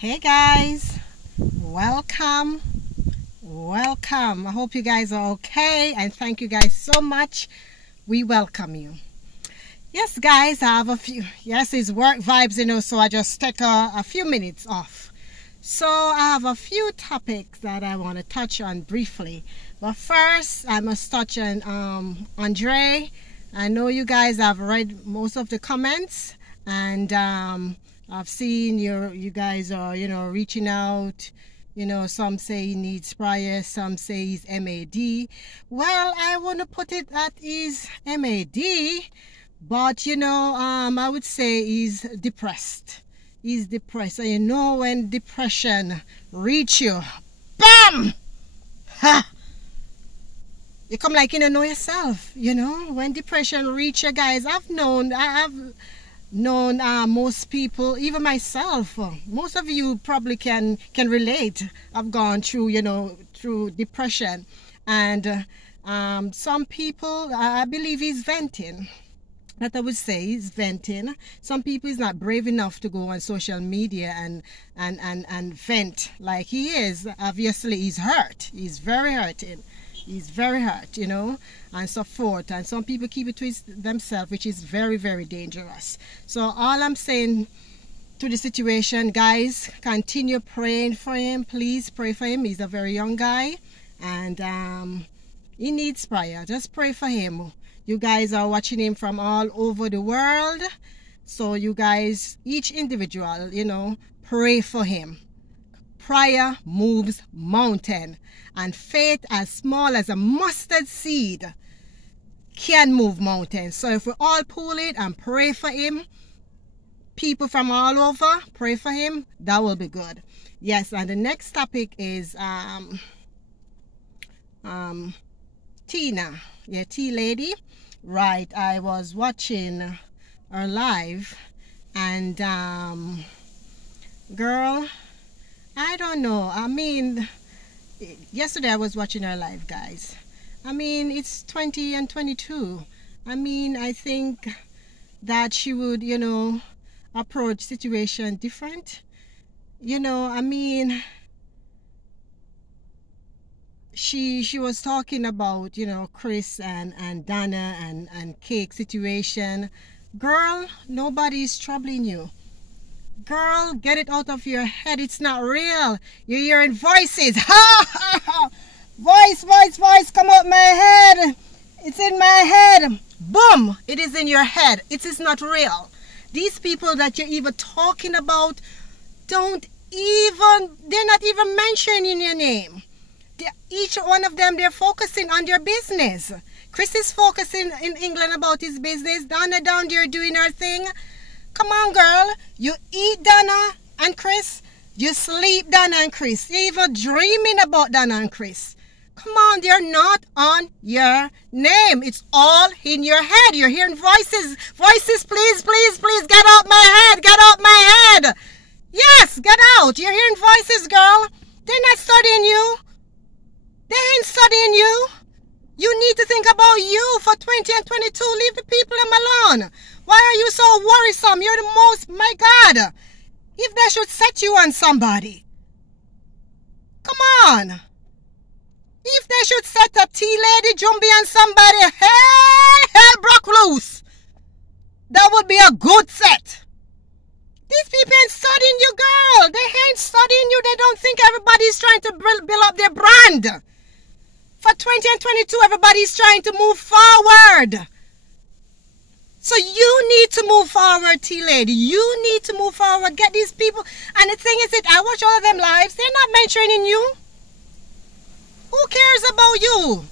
Hey guys, welcome. I hope you guys are okay, and thank you guys so much. We welcome you. Yes guys, I have a few, it's work vibes, so I just take a few minutes off. So I have a few topics that I want to touch on briefly, but first I must touch on Andre. I know you guys have read most of the comments, and I've seen you guys are reaching out. Some say he needs prayer, some say he's MAD. Well, I want to put it that he's MAD, but I would say he's depressed. He's depressed, and when depression reach you, bam, ha, you come like know yourself. When depression reach you, guys, I have known most people, even myself. Most of you probably can relate. I've gone through through depression, and some people, I believe he's venting. That I would say he's venting. Some people is not brave enough to go on social media and vent like he is. Obviously he's hurt. He's very hurting. He's very hurt, and so forth. And some people keep it to themselves, which is very, very dangerous. So all I'm saying to the situation, guys, continue praying for him. Please pray for him. He's a very young guy, and he needs prayer. Just pray for him. You guys are watching him from all over the world. So you guys, each individual, pray for him. Prayer moves mountain, and faith as small as a mustard seed can move mountains. So if we all pull it and pray for him, people from all over, pray for him, that will be good. Yes, and the next topic is Tina. Yeah, Tea Lady. Right, I was watching her live, and girl, I don't know. I mean, yesterday I was watching her live, guys. I mean, it's 20 and 22. I mean, I think that she would, approach situation different. I mean, she was talking about, Chris and Donna and Cake situation. Girl, nobody's troubling you. Girl, get it out of your head. It's not real. You're hearing voices. Ha ha ha. Voice come out my head. It's in my head. Boom. It is in your head. It is not real. These people that you're even talking about, they're not even mentioning your name. Each one of them, they're focusing on their business. Chris is focusing in England about his business. Donna down there doing her thing. Come on, girl. You eat Donna and Chris. You sleep Donna and Chris. You're even dreaming about Donna and Chris. Come on, they're not on your name. It's all in your head. You're hearing voices. Voices, please, please, please, get out my head. Get out my head. Yes, get out. You're hearing voices, girl. They're not studying you. They ain't studying you. You need to think about you for 20 and 22. Leave the people alone. Why are you so worrisome? You're the most, my God. If they should set you on somebody. Come on. If they should set a tea lady Jumbie on somebody, hell broke loose. That would be a good set. These people ain't studying you, girl. They ain't studying you. They don't think everybody's trying to build up their brand. For 20 and 22, everybody's trying to move forward. So you need to move forward, Tea Lady. You need to move forward. Get these people. And the thing is that I watch all of them lives. They're not mentioning you. Who cares about you?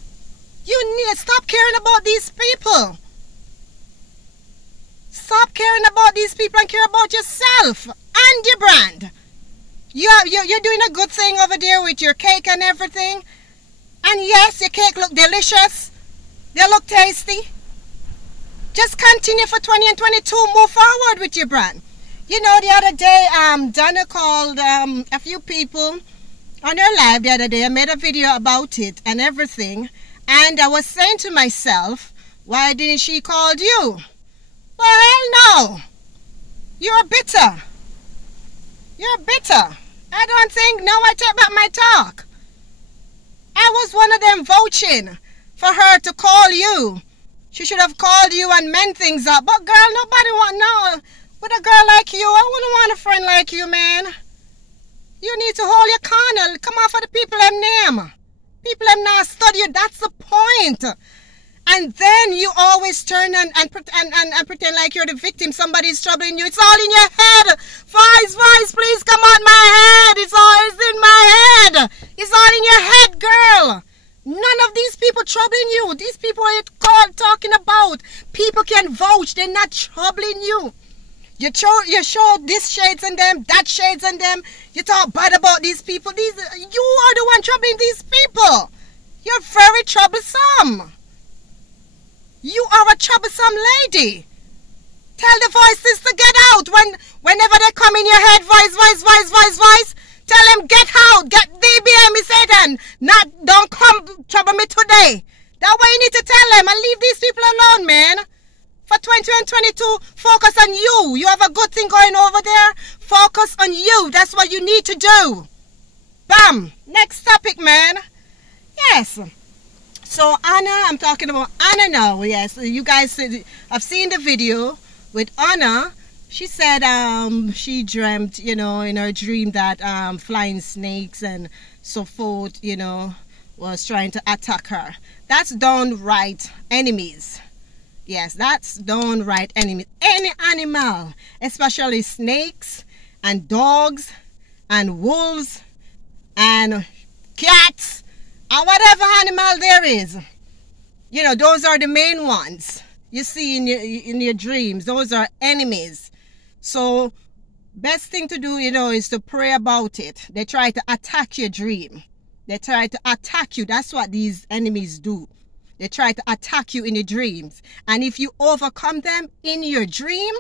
You need to stop caring about these people. Stop caring about these people and care about yourself and your brand. You're doing a good thing over there with your cake and everything. And yes, your cake look delicious. They look tasty. Just continue for 20 and 22. Move forward with your brand. The other day, Donna called a few people on her live the other day. I made a video about it and everything. And I was saying to myself, why didn't she call you? Well, hell no. You're bitter. You're bitter. I don't think, no, I take back my talk. I was one of them vouching for her to call you. She should have called you and mend things up. But girl, nobody want no. With a girl like you, I wouldn't want a friend like you, man. You need to hold your corner. Come off of the people them name. People them not study you. That's the point. And then you always turn and pretend like you're the victim. Somebody's troubling you. It's all in your head. Voice, please come out my head. It's always in my head. It's all in your head, girl. None of these people troubling you. These people are talking about. People can vouch. They're not troubling you. You show this shades on them, that shades on them. You talk bad about these people. You are the one troubling these people. You're very troublesome. You are a troublesome lady. Tell the voices to get out. Whenever they come in your head, voice. Tell them get out. Get thee behind me, Satan. Don't come trouble me today. That way you need to tell them and leave these people alone, man. For 2022, focus on you. You have a good thing going over there. Focus on you. That's what you need to do. Bam. Next topic, man. Yes. So Anna, I'm talking about Anna now. Yes, you guys said, I've seen the video with Anna. She said she dreamt, you know, in her dream that flying snakes and so forth, you know, was trying to attack her. That's downright enemies. Yes, that's downright enemies. Any animal, especially snakes and dogs and wolves and cats and whatever animal there is, you know, those are the main ones you see in your dreams. Those are enemies. So best thing to do, you know, is to pray about it. They try to attack your dream. They try to attack you. That's what these enemies do. They try to attack you in your dreams. And if you overcome them in your dream,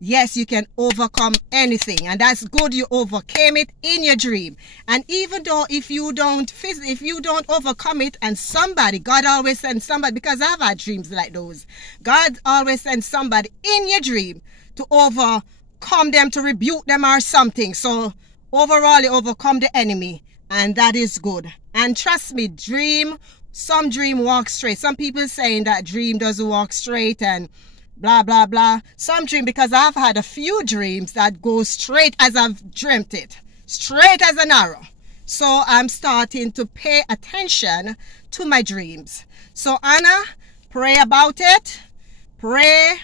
yes, you can overcome anything. And that's good. You overcame it in your dream. And even though if you don't overcome it, and somebody, God always sends somebody, because I've had dreams like those. God always sends somebody in your dream to overcome them, to rebuke them or something. So overall, you overcome the enemy. And that is good. And trust me, some dream walk straight. Some people saying that dream doesn't walk straight and blah, blah, blah. Some dream, because I've had a few dreams that go straight as I've dreamt it. Straight as an arrow. So I'm starting to pay attention to my dreams. So Anna, pray about it. Pray.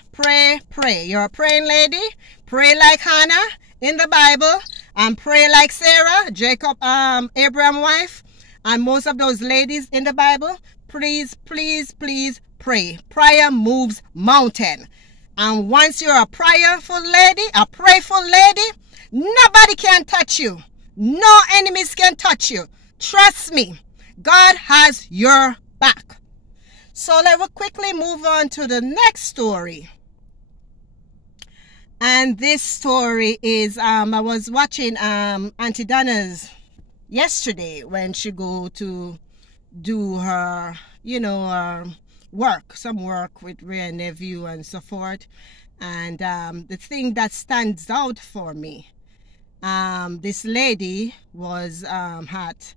You're a praying lady. Pray like Hannah in the Bible. And pray like Sarah, Jacob, Abraham's wife. And most of those ladies in the Bible, please pray. Prayer moves mountain. And once you're a prayerful lady, nobody can touch you. No enemies can touch you. Trust me, God has your back. So let me quickly move on to the next story. And this story is, I was watching Aunty Donna's yesterday when she go to do her, you know, some work with Ray nephew and so forth. And the thing that stands out for me, this lady was at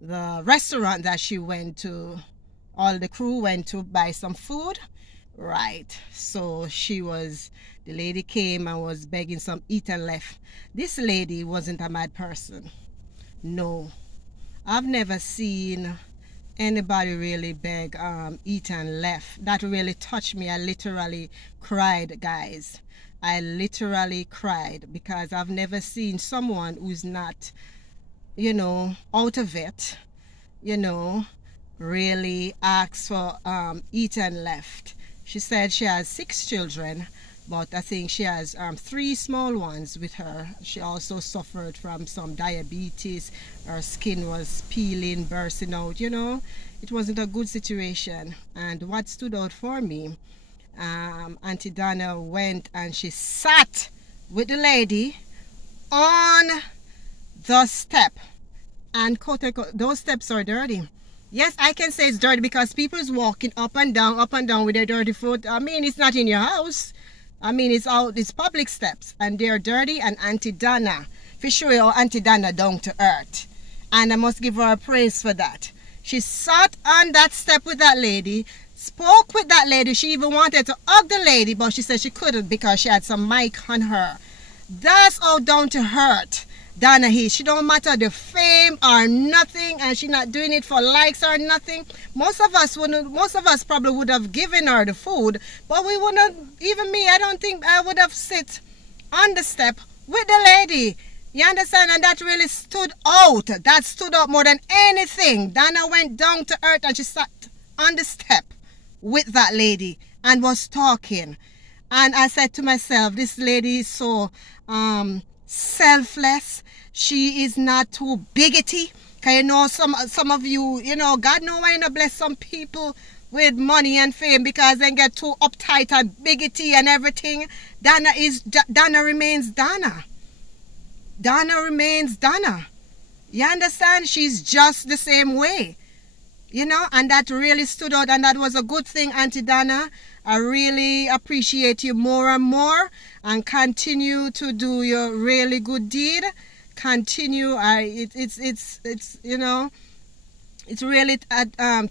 the restaurant that she went to. All the crew went to buy some food, right? So the lady came and was begging some eat and left. This lady wasn't a mad person. No, I've never seen anybody really beg eat and left. That really touched me. I literally cried, guys. I literally cried, because I've never seen someone who's not, you know, out of it, you know, really ask for eat and left. She said she has 6 children, but I think she has 3 small ones with her. She also suffered from some diabetes. Her skin was peeling, bursting out, you know. It wasn't a good situation. And what stood out for me, Aunty Donna went and she sat with the lady on the step. And those steps are dirty. Yes, I can say it's dirty because people's walking up and down with their dirty foot. I mean, it's not in your house. I mean, it's out, it's public steps, and they're dirty. And Auntie Donna, for sure, your Auntie Donna down to earth. And I must give her a praise for that. She sat on that step with that lady, spoke with that lady. She even wanted to hug the lady, but she said she couldn't because she had some mic on her. That's how down to earth Donna is. She don't matter the fame or nothing, and she not doing it for likes or nothing. Most of us probably would have given her the food, but we wouldn't. Even me, I don't think I would have sit on the step with the lady. You understand? And that really stood out. That stood out more than anything. Donna went down to earth and she sat on the step with that lady and was talking. And I said to myself, this lady is so selfless. She is not too biggity. Because you know, some of you, you know, God know why not bless some people with money and fame because they get too uptight and biggity and everything. Donna remains Donna. Donna remains Donna. You understand? She's just the same way. You know, and that really stood out, and that was a good thing, Auntie Donna. I really appreciate you more and more, and continue to do your really good deed. Continue. It's you know, it really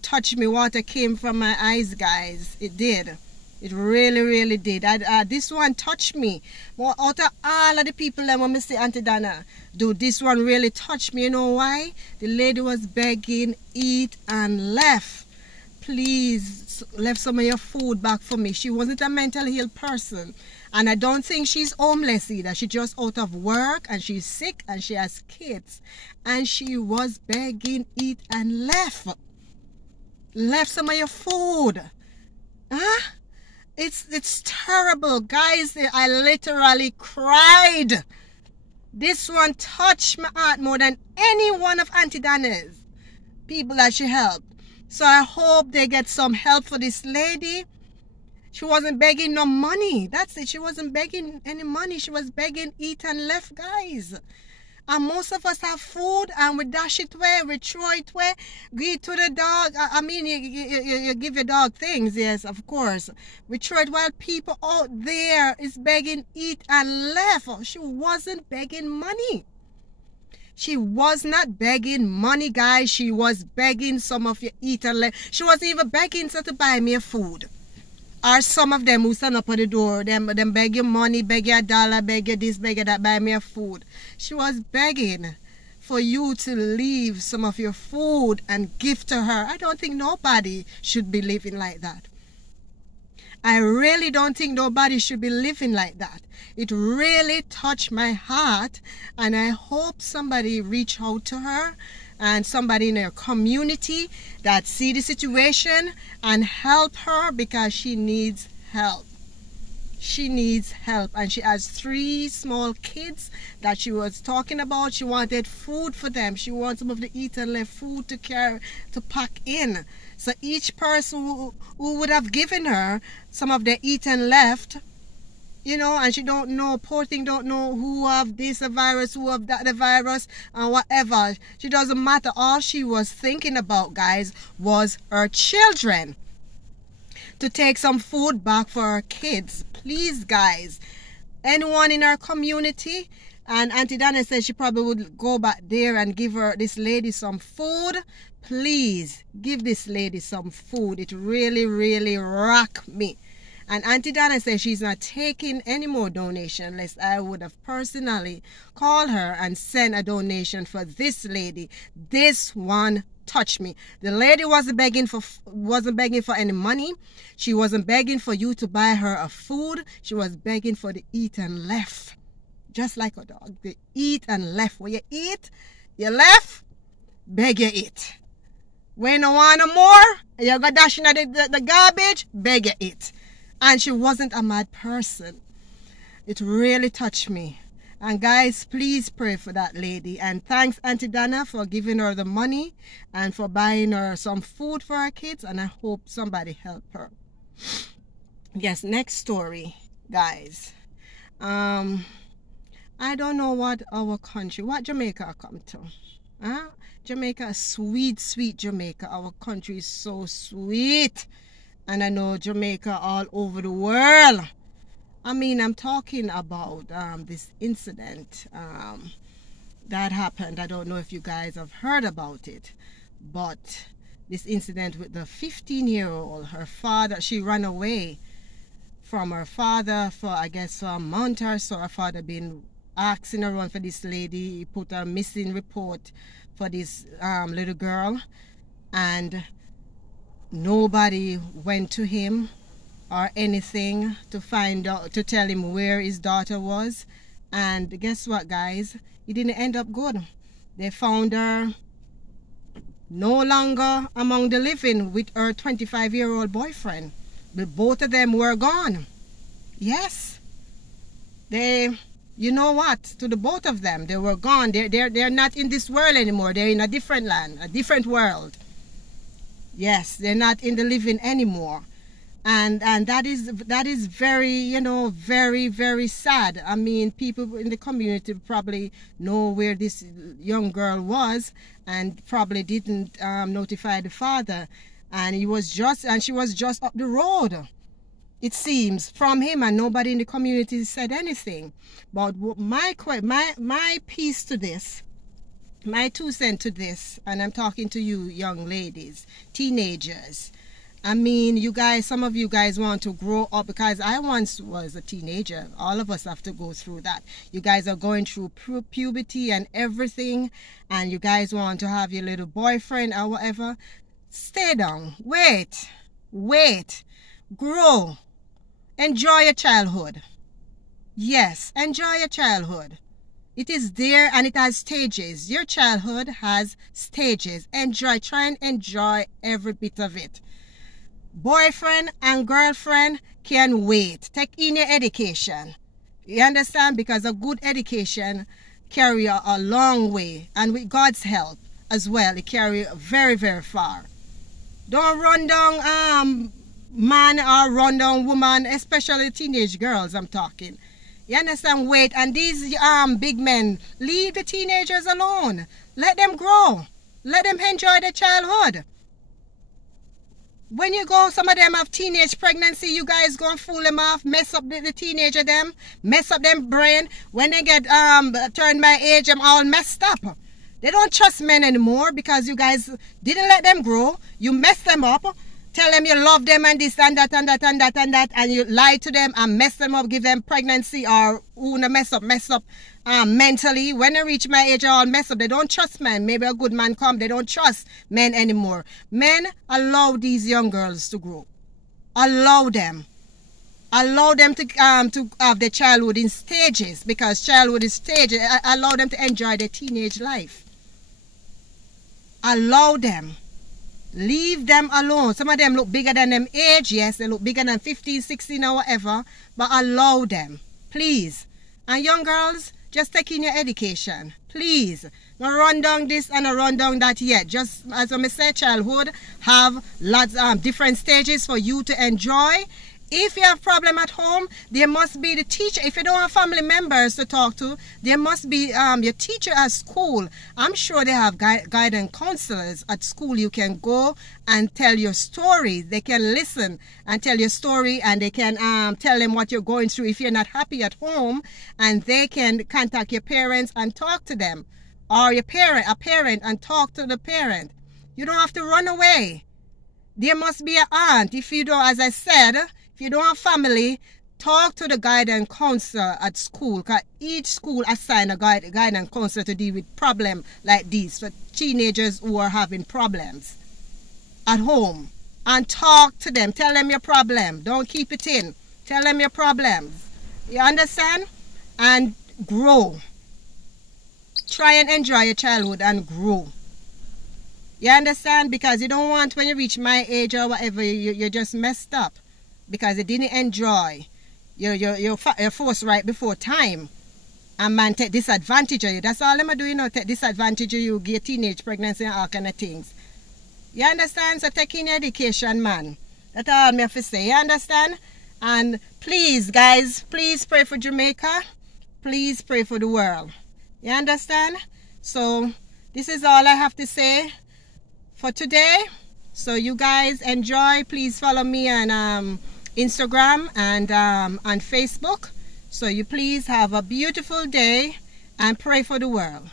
touched me. Water came from my eyes, guys. It did. It really did. This one touched me. Well, out of all of the people that when I say Auntie Donna, dude, this one really touched me. You know why? The lady was begging, eat and left. Please, left some of your food back for me. She wasn't a mental health person. And I don't think she's homeless either. She's just out of work and she's sick and she has kids. And she was begging, eat and left. Left some of your food. Huh? It's terrible, guys. I literally cried. This one touched my heart more than any one of Auntie Donna's people that she helped. So I hope they get some help for this lady. She wasn't begging no money. That's it. She wasn't begging any money. She was begging eat and left, guys. And most of us have food and we dash it away, we throw it away, give it to the dog. I mean, you give your dog things, yes, of course. We throw it while people out there is begging eat and left. She wasn't begging money. She was not begging money, guys. She was begging some of your eat and left. She wasn't even begging to buy me food. Or some of them who stand up at the door, them beg you money, beg you $1, beg you this, beg you that, buy me a food. She was begging for you to leave some of your food and give to her. I don't think nobody should be living like that. I really don't think nobody should be living like that. It really touched my heart, and I hope somebody reach out to her and somebody in her community that see the situation and help her, because she needs help. She needs help, and she has 3 small kids that she was talking about. She wanted food for them. She wants some of the eat and left food to carry, to pack in. So each person who would have given her some of the eat and left, you know, and she don't know, poor thing don't know who have this virus, who have that virus, and whatever. She doesn't matter. All she was thinking about, guys, was her children. To take some food back for her kids. Please, guys, anyone in our community, and Auntie Donna said she probably would go back there and give this lady some food. Please give this lady some food. It really rocked me. And Auntie Donna says she's not taking any more donation unless I would have personally called her and sent a donation for this lady. This one touched me. The lady wasn't begging for any money. She wasn't begging for you to buy her a food. She was begging for the eat and left. Just like a dog. The eat and left. When you eat, you left, beg you eat. When you don't want no more, you go dash in the garbage, beg you eat. And she wasn't a mad person. It really touched me. And guys, please pray for that lady. And thanks, Auntie Donna, for giving her the money and for buying her some food for her kids. And I hope somebody help her. Yes, next story, guys. I don't know what our country, what Jamaica come to. Huh? Jamaica, sweet Jamaica. Our country is so sweet. And I know Jamaica all over the world. I mean, I'm talking about this incident that happened. I don't know if you guys have heard about it, but this incident with the 15-year-old, her father, she ran away from her father for, I guess, for a month or so. Her father been asking around for this lady. He put a missing report for this little girl, and nobody went to him or anything to find out, to tell him where his daughter was. And guess what, guys? It didn't end up good. They found her no longer among the living with her 25-year-old boyfriend. But both of them were gone. Yes. They, you know what? To the both of them, they were gone. They're not in this world anymore. They're in a different land, a different world. Yes, they're not in the living anymore. And that is very, you know, very, very sad. I mean, people in the community probably know where this young girl was and probably didn't notify the father. And she was just up the road, it seems, from him, and nobody in the community said anything. But my piece to this, my 2 cents to this, and I'm talking to you young ladies, teenagers. I mean, you guys, some of you guys want to grow up, because I once was a teenager. All of us have to go through that. You guys are going through puberty and everything, and you guys want to have your little boyfriend or whatever. Stay down. Wait. Grow. Enjoy your childhood. Yes, enjoy your childhood. It is there and it has stages. Your childhood has stages. Enjoy. Try and enjoy every bit of it. Boyfriend and girlfriend can wait. Take in your education. You understand? Because a good education carry a long way, and with God's help as well, it carry very, very far. Don't run down man or run down woman, especially teenage girls I'm talking. You understand? Wait. And these big men, leave the teenagers alone. Let them grow. Let them enjoy their childhood. When you go, some of them have teenage pregnancy, you guys go and fool them off, mess up the teenager them, mess up them brain. When they get turned my age, I'm all messed up. They don't trust men anymore because you guys didn't let them grow. You mess them up, tell them you love them and this and that and that and that and that, and you lie to them and mess them up, give them pregnancy or mess up mentally. When they reach my age, all mess up. They don't trust men. Maybe a good man come. They don't trust men anymore. Men, allow these young girls to grow. Allow them. Allow them to have their childhood in stages, because childhood is stages. Allow them to enjoy their teenage life. Allow them. Leave them alone. Some of them look bigger than them age. Yes, they look bigger than 15, 16 or whatever. But allow them. Please. And young girls, just take in your education. Please. Don't run down this and run down that yet. Just as I say, childhood have lots of different stages for you to enjoy. If you have problem at home, there must be the teacher. If you don't have family members to talk to, there must be your teacher at school. I'm sure they have guidance counselors at school. You can go and tell your story. They can listen and tell your story, and they can tell them what you're going through if you're not happy at home, and they can contact your parents and talk to them, or a parent and talk to the parent. You don't have to run away. There must be an aunt. If you don't, as I said, if you don't have family, talk to the guidance counselor at school, because each school assign a guidance counselor to deal with problems like these for teenagers who are having problems at home. And talk to them. Tell them your problem. Don't keep it in. Tell them your problems. You understand? And grow. Try and enjoy your childhood and grow. You understand? Because you don't want, when you reach my age or whatever, you're just messed up. Because you didn't enjoy. You're forced right before time. And man take disadvantage of you. That's all I'm doing now. Take disadvantage of you, get teenage pregnancy and all kind of things. You understand? So take in your education, man. That's all I have to say. You understand? And please, guys, please pray for Jamaica. Please pray for the world. You understand? So this is all I have to say for today. So you guys enjoy. Please follow me on Instagram and on Facebook. So you please have a beautiful day and pray for the world.